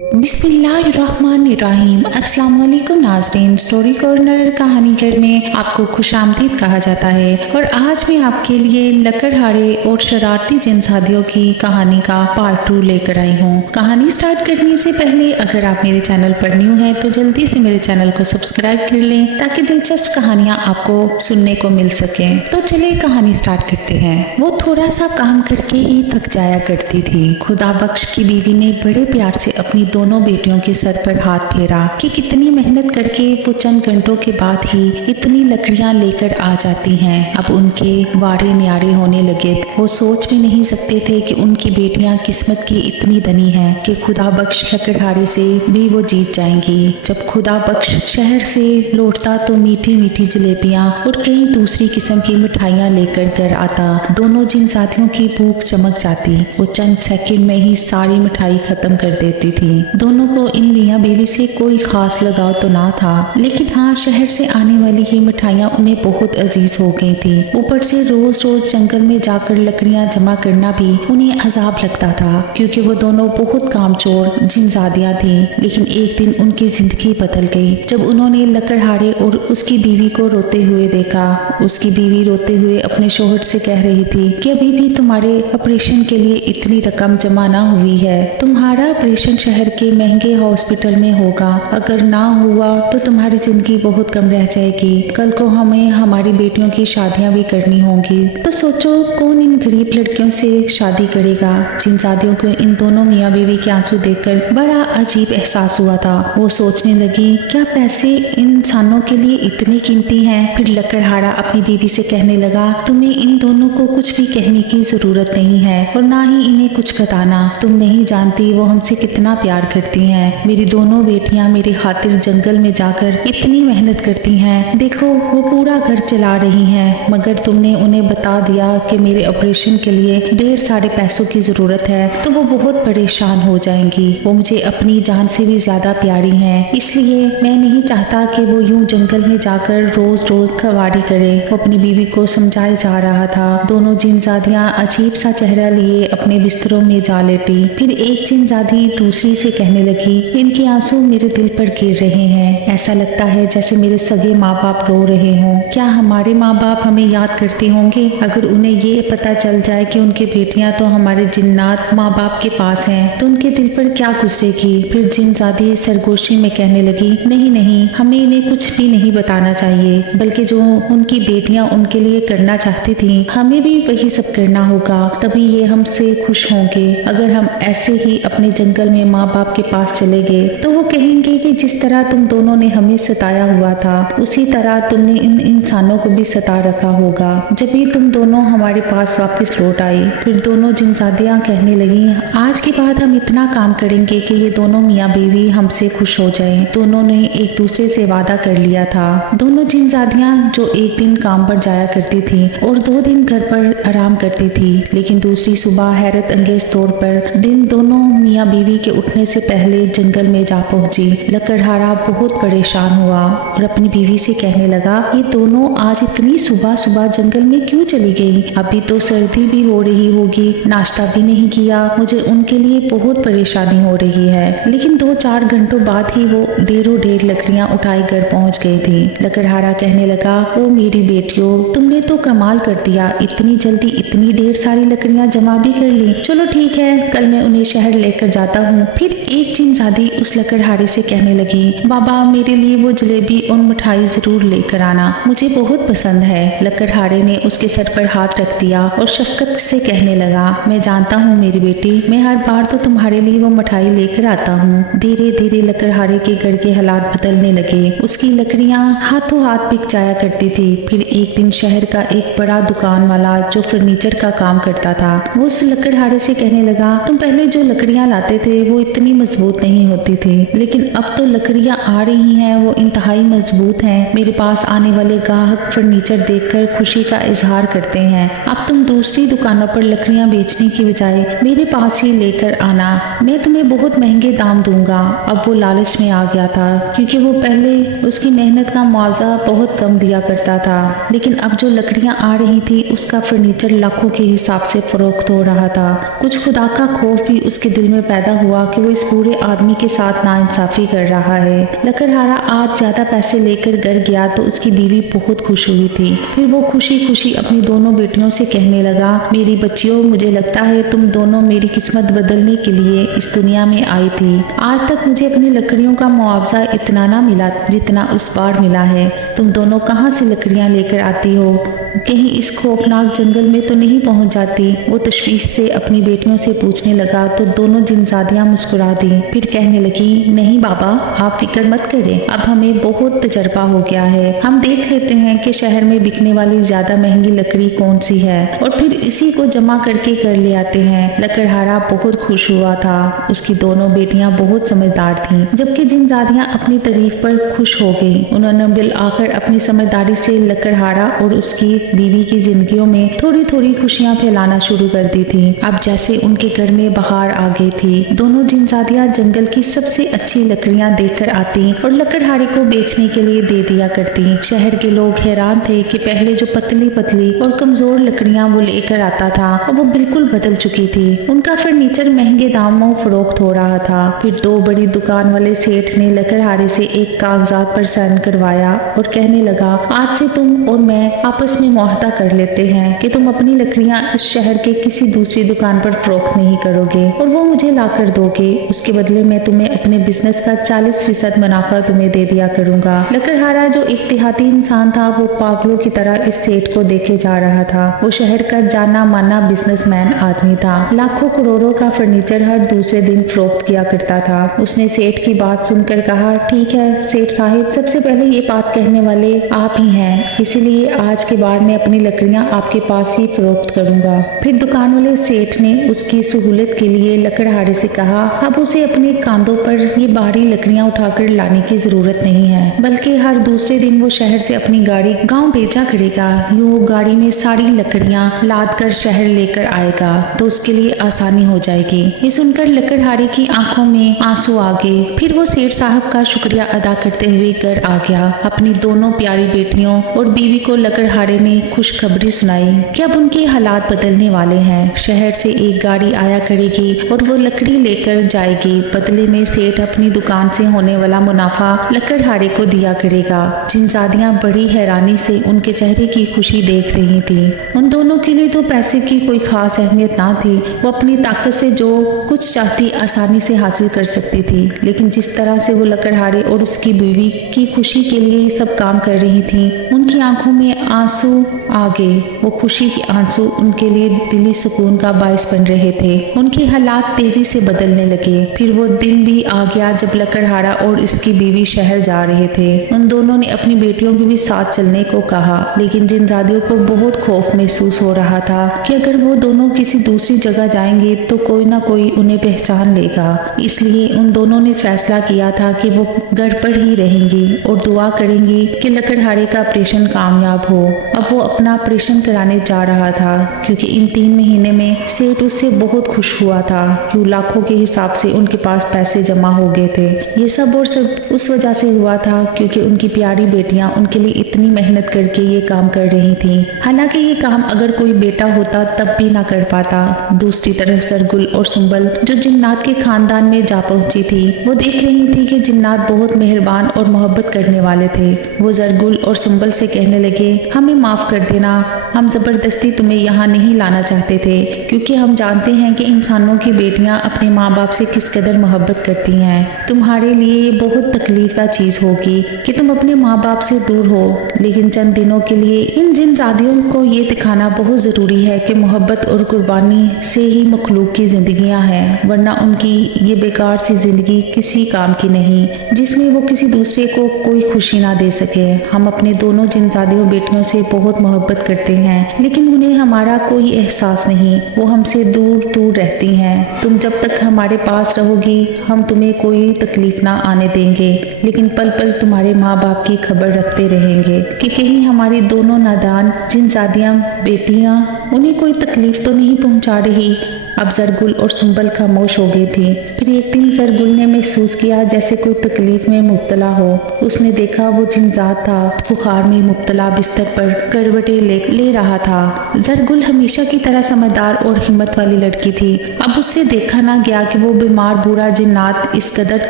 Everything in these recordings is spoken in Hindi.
बिस्मिल्लाहिर्रहमानिर्रहीम। अस्सलाम वालेकुम नाज़रीन। स्टोरी कॉर्नर कहानी घर में आपको खुशामदीद कहा जाता है और आज मैं आपके लिए लकड़हारे और शरारती जिनसादियों की कहानी का पार्ट 2 लेकर आई हूँ। कहानी स्टार्ट करने से पहले अगर आप मेरे चैनल पर न्यू हैं तो जल्दी से मेरे चैनल को सब्सक्राइब कर लें ताकि दिलचस्प कहानियाँ आपको सुनने को मिल सके। तो चलिए कहानी स्टार्ट करते हैं। वो थोड़ा सा काम करके ही थक जाया करती थी। खुदा बख्श की बीवी ने बड़े प्यार से अपनी दोनों बेटियों के सर पर हाथ फेरा कि कितनी मेहनत करके वो चंद घंटों के बाद ही इतनी लकड़ियां लेकर आ जाती हैं। अब उनके वारे न्यारे होने लगे। वो सोच भी नहीं सकते थे कि उनकी बेटियां किस्मत की इतनी धनी हैं कि खुदा बख्श लकड़हारे से भी वो जीत जाएंगी। जब खुदा बख्श शहर से लौटता तो मीठी मीठी जलेबियां और कई दूसरी किस्म की मिठाइयां लेकर घर आता। दोनों जिन साथियों की भूख चमक जाती। वो चंद सेकंड में ही सारी मिठाई खत्म कर देती थी। दोनों को इन मियाँ बीवी से कोई खास लगाव तो ना था, लेकिन हाँ, शहर से आने वाली ये मिठाइयाँ उन्हें बहुत अजीज हो गई थी। ऊपर से रोज रोज जंगल में जाकर लकड़ियाँ जमा करना भी उन्हें अजाब लगता था, क्योंकि वो दोनों बहुत कामचोर जिनजादियाँ थी। लेकिन एक दिन उनकी जिंदगी बदल गई जब उन्होंने लकड़हारे और उसकी बीवी को रोते हुए देखा। उसकी बीवी रोते हुए अपने शोहर से कह रही थी कि अभी भी तुम्हारे ऑपरेशन के लिए इतनी रकम जमा ना हुई है। तुम्हारा ऑपरेशन शहर के महंगे हॉस्पिटल में होगा। अगर ना हुआ तो तुम्हारी जिंदगी बहुत कम रह जाएगी। कल को हमें हमारी बेटियों की शादियां भी करनी होंगी। तो सोचो कौन इन गरीब लड़कियों से शादी करेगा। जिनजादियों को इन दोनों मियाँ बीवी के आंसू देखकर बड़ा अजीब एहसास हुआ था। वो सोचने लगी, क्या पैसे इंसानों के लिए इतने कीमती हैं? फिर लकड़हारा अपनी बीवी से कहने लगा, तुम्हें इन दोनों को कुछ भी कहने की जरूरत नहीं है और ना ही इन्हें कुछ बताना। तुम नहीं जानती वो हमसे कितना प्यार करती हैं। मेरी दोनों बेटियां मेरी खातिर जंगल में जाकर इतनी मेहनत करती हैं। देखो वो पूरा घर चला रही हैं, मगर तुमने उन्हें बता दिया कि मेरे ऑपरेशन के लिए ढेर सारे पैसों की जरूरत है तो वो बहुत परेशान हो जाएंगी। वो मुझे अपनी जान से भी ज्यादा प्यारी हैं, इसलिए मैं नहीं चाहता कि वो यूं जंगल में जाकर रोज रोज खवारी करे। वो अपनी बीवी को समझाए जा रहा था। दोनों जिनजादियां अजीब सा चेहरा लिए अपने बिस्तरों में जा लेटी। फिर एक जिनजादी दूसरी से कहने लगी, इनके आंसू मेरे दिल पर गिर रहे हैं। ऐसा लगता है जैसे मेरे सगे माँ बाप रो रहे हों। क्या हमारे माँ बाप हमें याद करते होंगे? अगर उन्हें ये पता चल जाए कि उनकी बेटियां तो हमारे जिन्नात माँ बाप के पास हैं तो उनके दिल पर क्या गुजरेगी? फिर जिनजादी सरगोशी में कहने लगी, नहीं नहीं, हमें इन्हें कुछ भी नहीं बताना चाहिए, बल्कि जो उनकी बेटियां उनके लिए करना चाहती थी हमें भी वही सब करना होगा, तभी ये हमसे खुश होंगे। अगर हम ऐसे ही अपने जंगल में माँ बाप के पास चले गए तो वो कहेंगे कि जिस तरह तुम दोनों ने हमें सताया हुआ था उसी तरह तुमने इन इंसानों को भी सता रखा होगा जब भी तुम दोनों हमारे पास वापस लौट आई। फिर दोनों जिनजादियां कहने लगी, आज के बाद हम इतना काम करेंगे कि ये दोनों मियाँ बीवी हमसे खुश हो जाए। दोनों ने एक दूसरे से वादा कर लिया था। दोनों जिनजादियां जो एक दिन काम पर जाया करती थी और 2 दिन घर पर आराम करती थी, लेकिन दूसरी सुबह हैरत अंगेज तौर पर दिन दोनों मियाँ बीवी के उठने से पहले जंगल में जा पहुंची। लकड़हारा बहुत परेशान हुआ और अपनी बीवी से कहने लगा, ये दोनों आज इतनी सुबह सुबह जंगल में क्यों चली गई? अभी तो सर्दी भी हो रही होगी, नाश्ता भी नहीं किया। मुझे उनके लिए बहुत परेशानी हो रही है। लेकिन 2-4 घंटों बाद ही वो ढेरों ढेर लकड़ियां उठाई घर पहुंच गई थी। लकड़हारा कहने लगा, ओ मेरी बेटियों, तुमने तो कमाल कर दिया, इतनी जल्दी इतनी ढेर सारी लकड़ियां जमा भी कर ली। चलो ठीक है, कल मैं उन्हें शहर लेकर जाता हूँ। फिर एक जिनजादी उस लकड़हारे से कहने लगी, बाबा मेरे लिए वो जलेबी और मिठाई जरूर लेकर आना, मुझे बहुत पसंद है। लकड़हारे ने उसके सर पर हाथ रख दिया और शफकत से कहने लगा, मैं जानता हूँ मेरी बेटी, मैं हर बार तो तुम्हारे लिए वो मिठाई लेकर आता हूँ। धीरे धीरे लकड़हारे के घर के हालात बदलने लगे। उसकी लकड़ियाँ हाथों हाथ बिक जाया करती थी। फिर एक दिन शहर का एक बड़ा दुकान वाला जो फर्नीचर का काम करता था वो उस लकड़हारे से कहने लगा, तुम पहले जो लकड़ियाँ लाते थे वो इतनी मजबूत नहीं होती थी, लेकिन अब तो लकड़ियाँ आ रही हैं वो इंतहाई मजबूत हैं। मेरे पास आने वाले ग्राहक फर्नीचर देखकर खुशी का इजहार करते हैं। अब तुम दूसरी दुकानों पर लकड़ियाँ बेचने की बजाय मेरे पास ही लेकर आना, मैं तुम्हें बहुत महंगे दाम दूंगा। अब वो लालच में आ गया था, क्योंकि वो पहले उसकी मेहनत का मुआवजा बहुत कम दिया करता था, लेकिन अब जो लकड़ियाँ आ रही थी उसका फर्नीचर लाखों के हिसाब से फरोख्त हो रहा था। कुछ खुदा का खौफ भी उसके दिल में पैदा हुआ कि वो वो इस बूढ़े आदमी के साथ नाइंसाफी कर रहा है। लकड़हारा आज ज्यादा पैसे लेकर घर गया तो उसकी बीवी बहुत खुश हुई थी। फिर वो खुशी खुशी अपनी दोनों बेटियों से कहने लगा, मेरी बच्चियों, मुझे लगता है तुम दोनों मेरी किस्मत बदलने के लिए इस दुनिया में आई थी। आज तक मुझे अपनी लकड़ियों का मुआवजा इतना ना मिला जितना उस बार मिला है। तुम दोनों कहाँ से लकड़ियाँ लेकर आती हो? कहीं इस खौफनाक जंगल में तो नहीं पहुंच जाती? वो तशवीश से अपनी बेटियों से पूछने लगा तो दोनों जिनजादियां मुस्कुरा दी। फिर कहने लगी, नहीं बाबा, आप फिक्र मत करें, अब हमें बहुत तजर्बा हो गया है। हम देख लेते हैं कि शहर में बिकने वाली ज्यादा महंगी लकड़ी कौन सी है और फिर इसी को जमा करके कर ले आते हैं। लकड़हारा बहुत खुश हुआ था। उसकी दोनों बेटियां बहुत समझदार थीं, जबकि जिनजादियां अपनी तारीफ पर खुश हो गई। उन्होंने बिल आखिर अपनी समझदारी से लकड़हारा और उसकी बीवी की जिंदगियों में थोड़ी थोड़ी खुशियां फैलाना शुरू कर दी थी। अब जैसे उनके घर में बहार आ गई थी। दोनों जिनजादियां जंगल की सबसे अच्छी लकड़ियां देखकर आती और लकड़हारे को बेचने के लिए दे दिया करती। शहर के लोग हैरान थे कि पहले जो पतली पतली और कमजोर लकड़ियां वो लेकर आता था अब वो बिल्कुल बदल चुकी थी। उनका फर्नीचर महंगे दामों फरोख्त हो रहा था। फिर दो बड़ी दुकान वाले सेठ ने लकड़हारे से एक कागजात पर साइन करवाया और कहने लगा, आज से तुम और मैं आपस में मुआहदा कर लेते हैं कि तुम अपनी लकड़ियां इस शहर के किसी दूसरी दुकान पर फरोख्त नहीं करोगे और वो मुझे ला कर दोगे। उसके बदले मैं तुम्हें अपने बिजनेस का 40% मुनाफा तुम्हें दे दिया करूंगा। लकड़हारा जो एक देहाती इंसान था वो पागलों की तरह इस सेठ को देखे जा रहा था। वो शहर का जाना माना बिजनेसमैन आदमी था। लाखों करोड़ों का फर्नीचर हर दूसरे दिन फरोख्त किया करता था। उसने सेठ की बात सुनकर कहा, ठीक है सेठ साहिब, सबसे पहले ये बात कहने वाले आप ही हैं, इसीलिए आज के बाद मैं अपनी लकड़ियां आपके पास ही फरोख्त करूंगा। फिर दुकान वाले सेठ ने उसकी सहूलत के लिए लकड़हारे से कहा, अब उसे अपने कांधों पर ये भारी लकड़ियां उठाकर लाने की जरूरत नहीं है, बल्कि हर दूसरे दिन वो शहर से अपनी गाड़ी गांव भेजा करेगा। यूं वो गाड़ी में सारी लकड़ियां लाद कर शहर लेकर आएगा तो उसके लिए आसानी हो जाएगी। ये सुनकर लकड़हारे की आंखों में आंसू आ गए। फिर वो सेठ साहब का शुक्रिया अदा करते हुए घर आ गया। अपनी दोनों प्यारी बेटियों और बीवी को लकड़हारे ने खुशखबरी सुनाई कि अब उनके हालात बदलने वाले हैं। शहर से एक गाड़ी आया करेगी और वो लकड़ी लेकर जाएगी। बदले में सेठ अपनी दुकान से होने वाला मुनाफा लकड़हारे को दिया करेगा। जिनजादियां बड़ी हैरानी से उनके चेहरे की खुशी देख रही थी। उन दोनों के लिए तो पैसे की कोई खास अहमियत ना थी। वो अपनी ताकत से जो कुछ चाहती आसानी से हासिल कर सकती थी, लेकिन जिस तरह से वो लकड़हारे और उसकी बीवी की खुशी के लिए ये सब काम कर रही थी, उनकी आंखों में आंसू आ गए। वो खुशी के आंसू उनके लिए दिली सुकून का बायस बन रहे थे। उनके हालात तेजी से बदलने लगे। फिर वो दिन भी आ गया जब लकड़हारा और इसकी बीवी शहर जा रहे थे। उन दोनों ने अपनी बेटियों को भी साथ चलने को कहा, लेकिन जिनजादियों को बहुत खौफ महसूस हो रहा था कि अगर वो दोनों किसी दूसरी जगह जाएंगे तो कोई ना कोई उन्हें पहचान लेगा। इसलिए उन दोनों ने फैसला किया था कि वो घर पर ही रहेंगी और दुआ करेंगी कि लकड़हारे का ऑपरेशन कामयाब हो। अब वो अपना ऑपरेशन कराने जा रहा था क्योंकि इन 3 महीने में सेठ उससे बहुत खुश हुआ था क्यों लाखों के हिसाब से उनके पास पैसे जमा हो गए थे। ये सब और सब उस वजह से हुआ था क्योंकि उनकी प्यारी बेटियां उनके लिए इतनी मेहनत करके ये काम कर रही थी। हालांकि ये काम अगर कोई बेटा होता तब भी ना कर पाता। दूसरी तरफ जरगुल और सुंबल जो जिन्नात के खानदान में जा पहुंची थी, वो देख रही थी कि जिन्नात बहुत मेहरबान और मोहब्बत करने वाले थे। वो जरगुल और सुंबल से कहने लगे, हमें माफ कर देना, हम जबरदस्ती तुम्हें यहाँ नहीं लाना चाहते थे क्योंकि हम जानते हैं कि इंसानों की बेटियां अपने माँ बाप से किस कदर मोहब्बत करती हैं। तुम्हारे लिए ये बहुत तकलीफ का चीज होगी कि तुम अपने माँ बाप से दूर हो, लेकिन चंद दिनों के लिए इन जिनजादियों को ये दिखाना बहुत जरूरी है कि मोहब्बत और कुर्बानी से ही मखलूक की जिंदगियां हैं, वरना उनकी ये बेकार सी जिंदगी किसी काम की नहीं जिसमें वो किसी दूसरे को कोई खुशी ना दे सके। हम अपने दोनों जिनजादियों बेटियों से बहुत मोहब्बत करते हैं, लेकिन उन्हें हमारा कोई एहसास नहीं। वो हमसे दूर दूर रहती हैं। तुम जब तक हमारे पास रहोगी हम तुम्हें कोई तकलीफ ना आने देंगे, लेकिन पल पल तुम्हारे माँ बाप की खबर रखते रहेंगे कि कहीं हमारी दोनों नादान जिनजादियां बेटियां उन्हें कोई तकलीफ तो नहीं पहुंचा रही। अब जरगुल और सुंबल खामोश हो गई थी। फिर एक दिन जरगुल ने महसूस किया जैसे कोई तकलीफ में मुब्तला हो। उसने देखा वो जिनजात था, बुखार में मुब्तला बिस्तर पर करवटें ले रहा था। जरगुल हमेशा की तरह समझदार और हिम्मत वाली लड़की थी। अब उससे देखा ना गया कि वो बीमार बूढ़ा जिन्नात इस कदर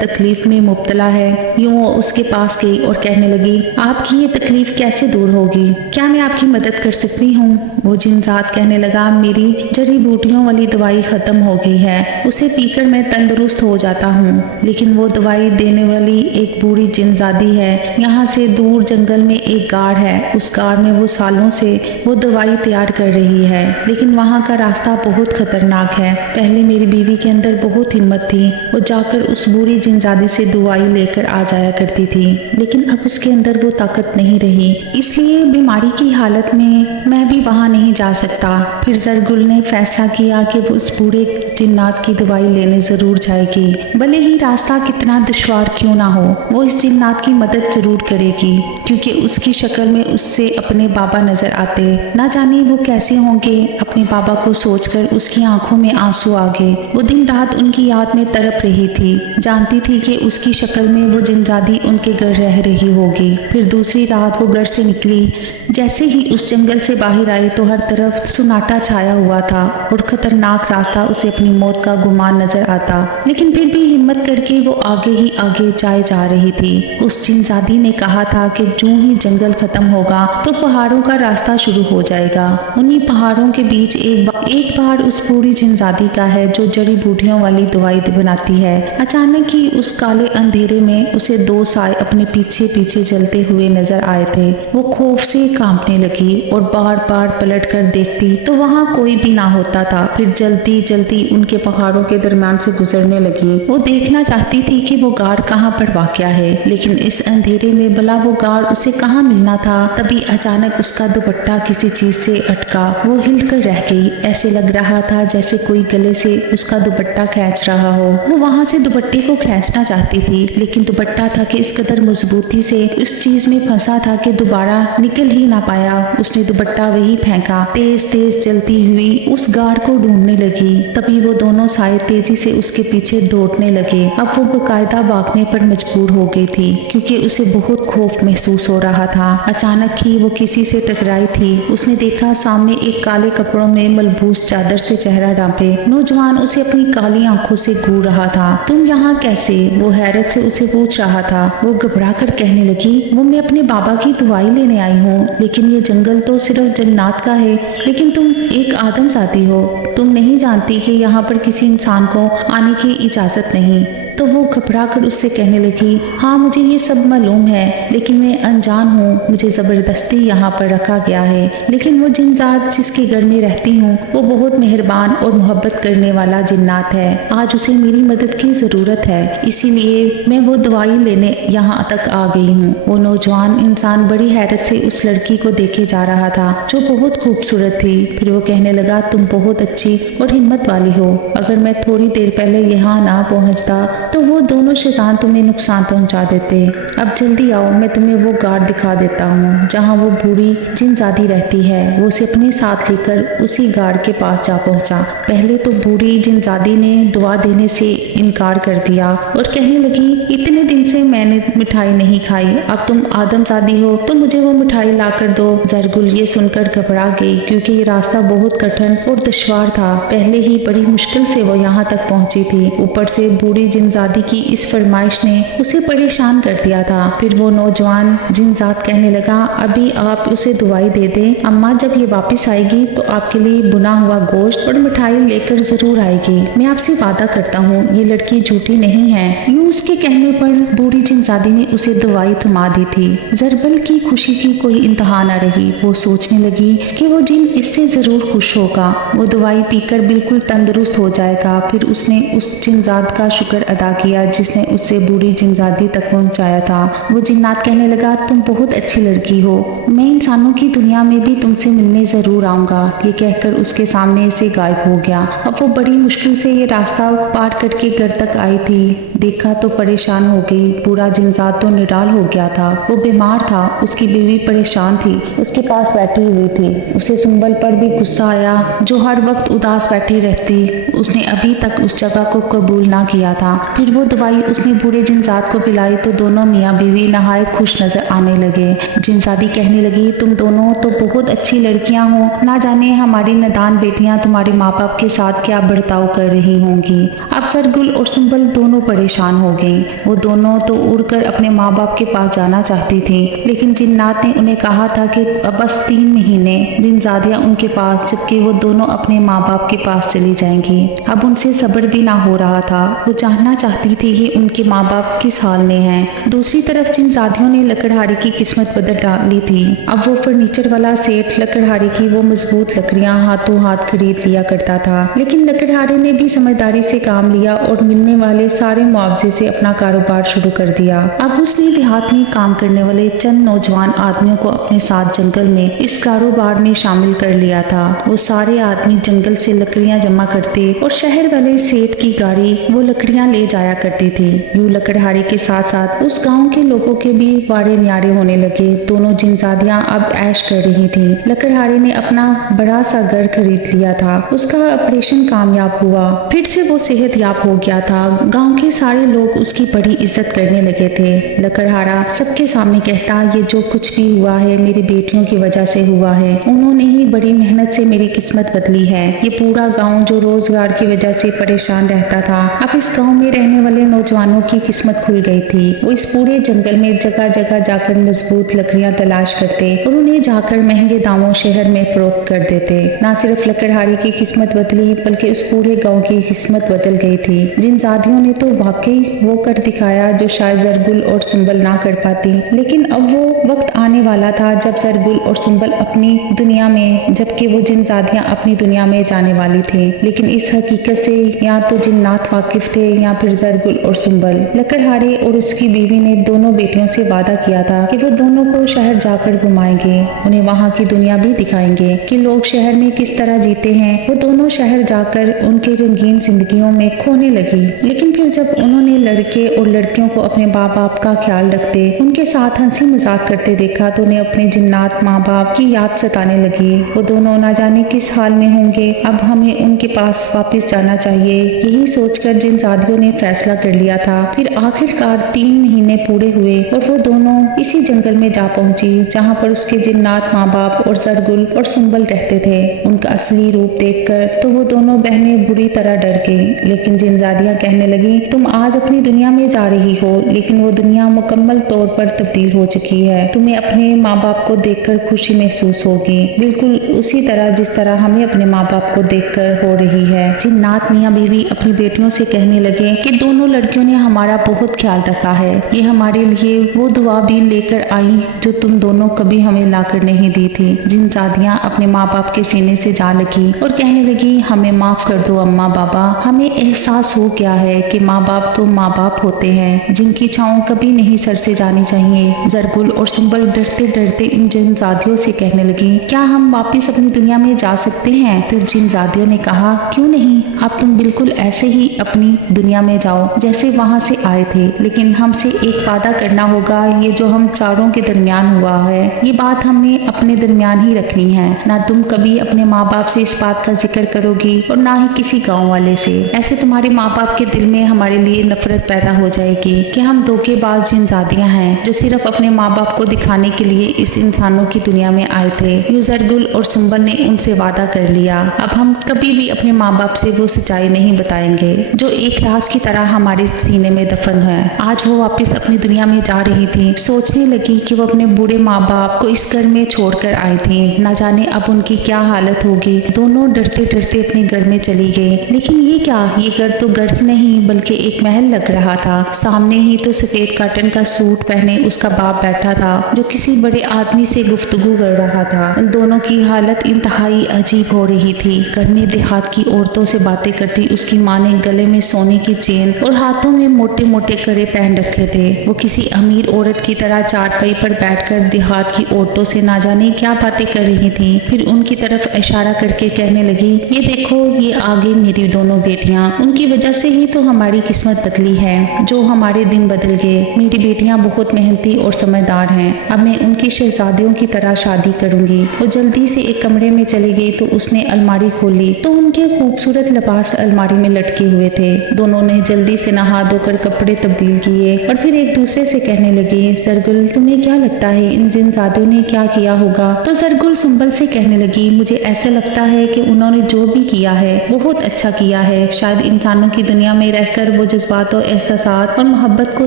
तकलीफ में मुब्तला है। यूं वो उसके पास गई और कहने लगी, आपकी ये तकलीफ कैसे दूर होगी? क्या मैं आपकी मदद कर सकती हूँ? वो जिन्नात कहने लगा, मेरी जड़ी बूटियों वाली दवाई खत्म हो गई है, उसे पीकर मैं तंदुरुस्त हो जाता हूँ। लेकिन वो दवाई देने वाली एक बूढ़ी जिनजादी है। यहाँ से दूर जंगल में एक गाड़ है, उस गाड़ में वो सालों से वो दवाई तैयार कर रही है, लेकिन वहाँ का रास्ता बहुत खतरनाक है। पहले मेरी बीवी के अंदर बहुत हिम्मत थी, वो जाकर उस बूढ़ी जिनजादी से दवाई लेकर आ जाया करती थी, लेकिन अब उसके अंदर वो ताकत नहीं रही, इसलिए बीमारी की हालत में मैं भी वहाँ नहीं जा सकता। फिर जरगुल ने फैसला किया कि वो उस बूढ़े जिन्नात की दवाई लेने जरूर जाएगी, भले ही रास्ता कितना दुश्वार क्यों ना हो। वो इस जिन्नात की मदद जरूर करेगी, क्योंकि उसकी शक्ल में उससे अपने बाबा नजर आते। ना जाने वो कैसे होंगे। अपने बाबा को सोचकर उसकी आंखों में आंसू आ गए। वो दिन रात उनकी याद में तड़प रही थी, जानती थी कि उसकी शक्ल में वो जिनजादी उनके घर रह रही होगी। फिर दूसरी रात वो घर से निकली। जैसे ही उस जंगल से बाहर आई तो हर तरफ सुनाटा छाया हुआ था और खतरनाक रास्ता उसे अपनी मौत का गुमान नजर आता, लेकिन फिर भी हिम्मत करके वो आगे ही आगे जाए जा रही थी। उस जिनजादी ने कहा था कि जो ही जंगल खत्म होगा तो पहाड़ों का रास्ता शुरू हो जाएगा। उन्हीं पहाड़ों के बीच एक पहाड़ उस बूढ़ी जिनजादी का है जो जड़ी बूटियों वाली दवाई बनाती है। अचानक ही उस काले अंधेरे में उसे दो साए अपने पीछे पीछे चलते हुए नजर आए थे। वो खौफ से कांपने लगी और बार बार पलट कर देखती तो वहाँ कोई भी ना होता था। फिर जल्दी जल्दी उनके पहाड़ों के दरमियान से गुजरने लगी। वो देखना चाहती थी कि वो गाड़ कहाँ पर वाक़या है, लेकिन इस अंधेरे में भला वो गाड़ उसे कहाँ मिलना था। तभी अचानक उसका दुपट्टा किसी चीज से अटका। वो हिलकर रह गई। ऐसे लग रहा था जैसे कोई गले से उसका दुपट्टा खींच रहा हो। वो वहाँ से दुपट्टे को खींचना चाहती थी, लेकिन दुपट्टा था कि इस कदर मजबूती से उस चीज में फंसा था कि दोबारा निकल ही ना पाया। उसने दुपट्टा वही फेंका। तेज तेज चलती हुई उस गाड़ को ढूंढने लगी। तभी वो दोनों साए तेजी से उसके पीछे दौड़ने लगे। अब वो बकायदा भागने पर मजबूर हो गई थी, क्योंकि उसे बहुत खौफ महसूस हो रहा था। अचानक ही वो किसी से टकराई थी। उसने देखा सामने एक काले कपड़ों में मलबूस चादर से चेहरा ढांपे नौजवान उसे अपनी काली आंखों से घूर रहा था। तुम यहाँ कैसे? वो हैरत से उसे पूछ रहा था। वो घबरा कर कहने लगी, वो मैं अपने बाबा की दवाई लेने आई हूँ, लेकिन ये जंगल तो सिर्फ जन्नात का है, लेकिन तुम एक आदमजादी हो। तुम नहीं जानती कि यहाँ पर किसी इंसान को आने की इजाजत नहीं। तो वो घबरा कर उससे कहने लगी, हाँ मुझे ये सब मालूम है, लेकिन मैं अनजान हूँ, मुझे ज़बरदस्ती यहाँ पर रखा गया है। लेकिन वो जिनजात जिसके घर में रहती हूँ वो बहुत मेहरबान और मोहब्बत करने वाला जिन्नात है। आज उसे मेरी मदद की ज़रूरत है, इसीलिए मैं वो दवाई लेने यहाँ तक आ गई हूँ। वो नौजवान इंसान बड़ी हैरत से उस लड़की को देखे जा रहा था जो बहुत खूबसूरत थी। फिर वो कहने लगा, तुम बहुत अच्छी और हिम्मत वाली हो। अगर मैं थोड़ी देर पहले यहाँ ना पहुँचता तो वो दोनों शैतान तुम्हें नुकसान पहुंचा देते। अब जल्दी आओ, मैं तुम्हें वो गाड़ दिखा देता हूँ जहाँ वो बूढ़ी जिनजादी रहती है। वो उसे अपने साथ लेकर उसी गाड़ के पास जा पहुंचा। पहले तो बूढ़ी जिनजादी ने दुआ देने से इनकार कर दिया और कहने लगी, इतने दिन से मैंने मिठाई नहीं खाई, अब तुम आदमजादी हो तो मुझे वो मिठाई ला कर दो। जरगुल ये सुनकर घबरा गई, क्योंकि ये रास्ता बहुत कठिन और दुश्वार था। पहले ही बड़ी मुश्किल से वो यहाँ तक पहुंची थी, ऊपर से बूढ़ी जिनजादी की इस फरमाइश ने उसे परेशान कर दिया था। फिर वो नौजवान जिनजात कहने लगा, अभी आप उसे दवाई दे दें, अम्मा जब ये वापस आएगी तो आपके लिए बुना हुआ गोश्त और मिठाई लेकर जरूर आएगी। मैं आपसे वादा करता हूँ ये लड़की झूठी नहीं है। यूं उसके कहने पर बूढ़ी जिनजादी ने उसे दवाई थमा दी थी। जरबल की खुशी की कोई इंतहा न रही। वो सोचने लगी कि वो जिन इससे जरूर खुश होगा, वो दवाई पीकर बिल्कुल तंदुरुस्त हो जाएगा। फिर उसने उस जिनजात का शुक्र अदा किया जिसने उसे बूढ़ी जिनजादी तक पहुंचाया था। वो जिन्नात कहने लगा, तुम बहुत अच्छी लड़की हो, मैं इंसानों की दुनिया में भी तुमसे मिलने जरूर आऊंगा। ये कहकर उसके सामने से गायब हो गया। अब वो बड़ी मुश्किल से ये रास्ता पार करके घर तक आई थी। देखा तो परेशान हो गई। पूरा जिनजात तो निराल हो गया था। वो बीमार था, उसकी बीवी परेशान थी, उसके पास बैठी हुई थी। उसे सुंबल पर भी गुस्सा आया जो हर वक्त उदास बैठी रहती। उसने अभी तक उस जगह को कबूल ना किया था। फिर वो दवाई उसने बूढ़े जिनजात को पिलाई तो दोनों मियाँ बीवी नहाए खुश नजर आने लगे। जिनजादी कहने लगी, तुम दोनों तो बहुत अच्छी लड़कियां हो, ना जाने हमारी नादान बेटियां तुम्हारे माँ बाप के साथ क्या बर्ताव कर रही होंगी। अब सरगुल और सुंबल दोनों परेशान हो गईं। वो दोनों तो उड़कर अपने माँ बाप के पास जाना चाहती थी, लेकिन जिन्नात ने उन्हें कहा था कि अब बस 3 महीने जिनजादियां उनके पास, जबकि वो दोनों अपने माँ बाप के पास चली जाएंगी। अब उनसे सब्र भी ना हो रहा था। वो जानना चाहती थी कि उनके माँ बाप किस हाल में हैं। दूसरी तरफ जिनजादियों ने लकड़हारे की किस्मत बदल डाली थी। अब वो फर्नीचर वाला सेठ लकड़हारे की वो मजबूत लकड़ियां हाथों हाथ खरीद लिया करता था, लेकिन लकड़हारे ने भी समझदारी से काम लिया और मिलने वाले सारे मुआवजे से अपना कारोबार शुरू कर दिया। अब उसने देहात में काम करने वाले चंद नौजवान आदमियों को अपने साथ जंगल में इस कारोबार में शामिल कर लिया था। वो सारे आदमी जंगल से लकड़ियां जमा करते और शहर वाले सेठ की गाड़ी वो लकड़ियां ले जाया करती थी। यूं लकड़हारे के साथ साथ उस गांव के लोगों के भी वाड़े न्यारे होने लगे। दोनों जिनजादियां अब ऐश कर रही थी। लकड़हारे ने अपना बड़ा सा घर खरीद लिया था। उसका ऑपरेशन कामयाब हुआ, फिर से वो सेहतयाब हो गया था। गांव के सारे लोग उसकी बड़ी इज्जत करने लगे थे। लकड़हारा सबके सामने कहता, ये जो कुछ भी हुआ है मेरी बेटियों की वजह से हुआ है। उन्होंने ही बड़ी मेहनत से मेरी किस्मत बदली है। ये पूरा गांव जो रोजगार की वजह से परेशान रहता था, अब इस गांव में रहने वाले नौजवानों की किस्मत खुल गई थी। वो इस पूरे जंगल में जगह जगह जाकर मजबूत लकड़ियां तलाश करते और उन्हें जाकर महंगे दामों शहर में फरोख्त कर देते। न सिर्फ लकड़हारे की किस्मत बदली बल्कि उस पूरे गांव की किस्मत बदल गई थी। जिनजादियों ने तो वाकई वो कर दिखाया जो शायद जरगुल और सुंबल ना कर पाती। लेकिन अब वो वक्त आने वाला था जब जरगुल और सुंबल अपनी दुनिया में, जबकि वो जिनजादियां अपनी दुनिया में जाने वाली थी। लेकिन इस हकीकत से या तो जिन्नात वाकिफ थे या फिर जरगुल और सुंबल। लकड़हारे और उसकी बीवी ने दोनों बेटियों से वादा किया था कि वो दोनों को शहर जाकर घुमाएंगे, उन्हें वहाँ की दुनिया भी दिखाएंगे कि लोग शहर में किस तरह जीते हैं। वो दोनों शहर जाकर उनके रंगीन जिंदगियों में खोने लगी। लेकिन फिर जब उन्होंने लड़के और लड़कियों को अपने माँ बाप का ख्याल रखते, उनके साथ हंसी मजाक करते देखा तो उन्हें अपने जिन्नात माँ बाप की याद सताने लगी। वो दोनों ना जाने किस हाल में होंगे। अब हमें उनके पास वापस जाना चाहिए, यही सोचकर जिनजादियों ने फैसला कर लिया था। फिर आखिरकार 3 महीने पूरे हुए और वो दोनों इसी जंगल में जा पहुंची जहाँ पर उसके जिन्नात माँ बाप और जरगुल और सुंबल रहते थे। उनका असली रूप देखकर तो वो दोनों बहनें बुरी तरह डर गई। लेकिन जिनजादियां कहने लगी, तुम आज अपनी दुनिया में जा रही हो, लेकिन वो दुनिया मुकम्मल तौर पर तब्दील हो चुकी है। तुम्हें अपने माँ बाप को देखकर खुशी महसूस होगी, बिल्कुल उसी तरह जिस तरह हमें अपने माँ बाप को देखकर हो रही है। जिन्नात मियाँ बीवी अपनी बेटियों से कहने लगे कि दोनों लड़कियों ने हमारा बहुत ख्याल रखा है। ये हमारे लिए वो दुआ भी लेकर आई जो तुम दोनों कभी हमें लाकर नहीं दी थी। जिनजादियां अपने माँ बाप के सीने से जा लगी और कहने लगी, हमें माफ कर दो अम्मा बाबा, हमें एहसास हो गया है कि माँ बाप तो माँ बाप होते हैं जिनकी छाँव कभी नहीं सर से जानी चाहिए। जरगुल और सुंबल डरते डरते इन जिनजादियों से कहने लगी, क्या हम वापिस अपनी दुनिया में जा सकते हैं? तो जिनजादियों ने कहा, क्यों नहीं, अब तुम बिल्कुल ऐसे ही अपनी दुनिया में जाओ जैसे वहाँ से आए थे, लेकिन हमसे एक वादा करना होगा। ये जो हम चारों के दरमियान हुआ है, ये बात हमें अपने दरमियान ही रखनी है। ना तुम कभी अपने माँ बाप से इस बात का जिक्र करोगी और ना ही किसी गाँव वाले से। ऐसे तुम्हारे माँ बाप के दिल में हमारे लिए नफरत पैदा हो जाएगी कि हम धोखेबाज जिनजादियां हैं जो सिर्फ अपने माँ बाप को दिखाने के लिए इस इंसानों की दुनिया में आए थे। यूजरगुल और सुंबल ने उनसे वादा कर लिया, अब हम कभी भी अपने माँ बाप से वो सच्चाई नहीं बताएंगे जो एक राज की तरह हमारे सीने में दफन है। आज वो वापस अपनी दुनिया में जा रही थी। सोचने लगी कि वो अपने बूढ़े माँ बाप को इस घर में छोड़कर आई थी, न जाने अब उनकी क्या हालत होगी। दोनों डरते डरते अपने घर में चली गई। लेकिन ये क्या, ये घर तो घर नहीं बल्कि एक महल लग रहा था। सामने ही तो सफेद काटन का सूट पहने उसका बाप बैठा था जो किसी बड़े आदमी से गुफ्तगू कर रहा था। उन दोनों की हालत इंतहाई अजीब हो रही थी। घर में देहात की औरतों से बातें करती उसकी माँ ने गले में सोने की चेन और हाथों में मोटे मोटे कड़े पहन रखे थे। वो किसी अमीर औरत की तरह चारपाई पर बैठकर देहात की औरतों से ना जाने क्या बातें कर रही थी। फिर उनकी तरफ इशारा करके कहने लगी, ये देखो, ये आगे मेरी दोनों बेटियां, उनकी वजह से ही तो हमारी किस्मत किस्मत बदली है, जो हमारे दिन बदल गए। मेरी बेटियां बहुत मेहनती और समझदार हैं। अब मैं उनकी शहजादियों की तरह शादी करूंगी। वो जल्दी से एक कमरे में चली गई तो उसने अलमारी खोली तो उनके खूबसूरत लिबास अलमारी में लटके हुए थे। दोनों ने जल्दी से नहा धोकर कपड़े तब्दील किए और फिर एक दूसरे से कहने लगी, सरगुल तुम्हें क्या लगता है इन जिनजादियों ने क्या किया होगा? तो सरगुल सुंबल से कहने लगी, मुझे ऐसा लगता है कि उन्होंने जो भी किया है बहुत अच्छा किया है। शायद इंसानों की दुनिया में रहकर वो जज्बात और एहसासात और मोहब्बत को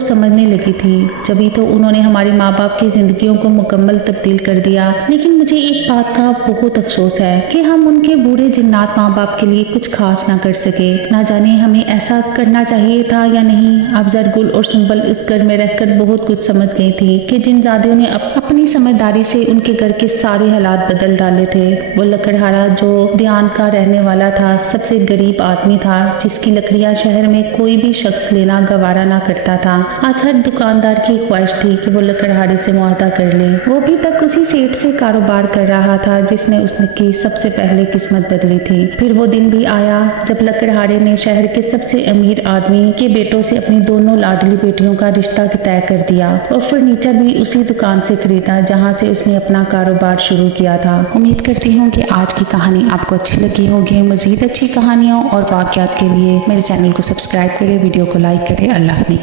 समझने लगी थी, जभी तो उन्होंने हमारे माँ बाप की जिंदगियों को मुकम्मल तब्दील कर दिया। लेकिन मुझे एक बात का बहुत अफसोस है कि हम उनके बूढ़े जिन्नात माँ बाप के लिए कुछ खास ना कर सके। ना जाने हमें ऐसा करना चाहिए था या नहीं। अब सरगुल और सुंबल इस घर में रहकर बहुत कुछ समझ गई थी कि जिनजादियों ने अपनी समझदारी से उनके घर के सारे हालात बदल डाले थे। वो लकड़हारा जो ध्यान का रहने वाला था, सबसे गरीब आदमी था, जिसकी लकड़ियां शहर में कोई भी शख्स लेना गवारा ना करता था। आज हर दुकानदार की ख्वाहिश थी कि वो लकड़हारे से मुआहदा कर ले। वो भी तक उसी सेठ से कारोबार कर रहा था जिसने उसकी सबसे पहले किस्मत बदली थी। फिर वो दिन भी आया जब लकड़हारे ने शहर के सबसे अमीर आदमी के बेटों से अपनी दोनों लाडली बेटियों का रिश्ता तय कर दिया और फर्नीचर भी उसी दुकान से खरीदा जहां से उसने अपना कारोबार शुरू किया था। उम्मीद करती हूँ कि आज की कहानी आपको अच्छी लगी होगी। मजीद अच्छी कहानियों और वाक़यात के लिए मेरे चैनल को सब्सक्राइब करें, वीडियो को लाइक करें। अल्लाह हाफ़िज़।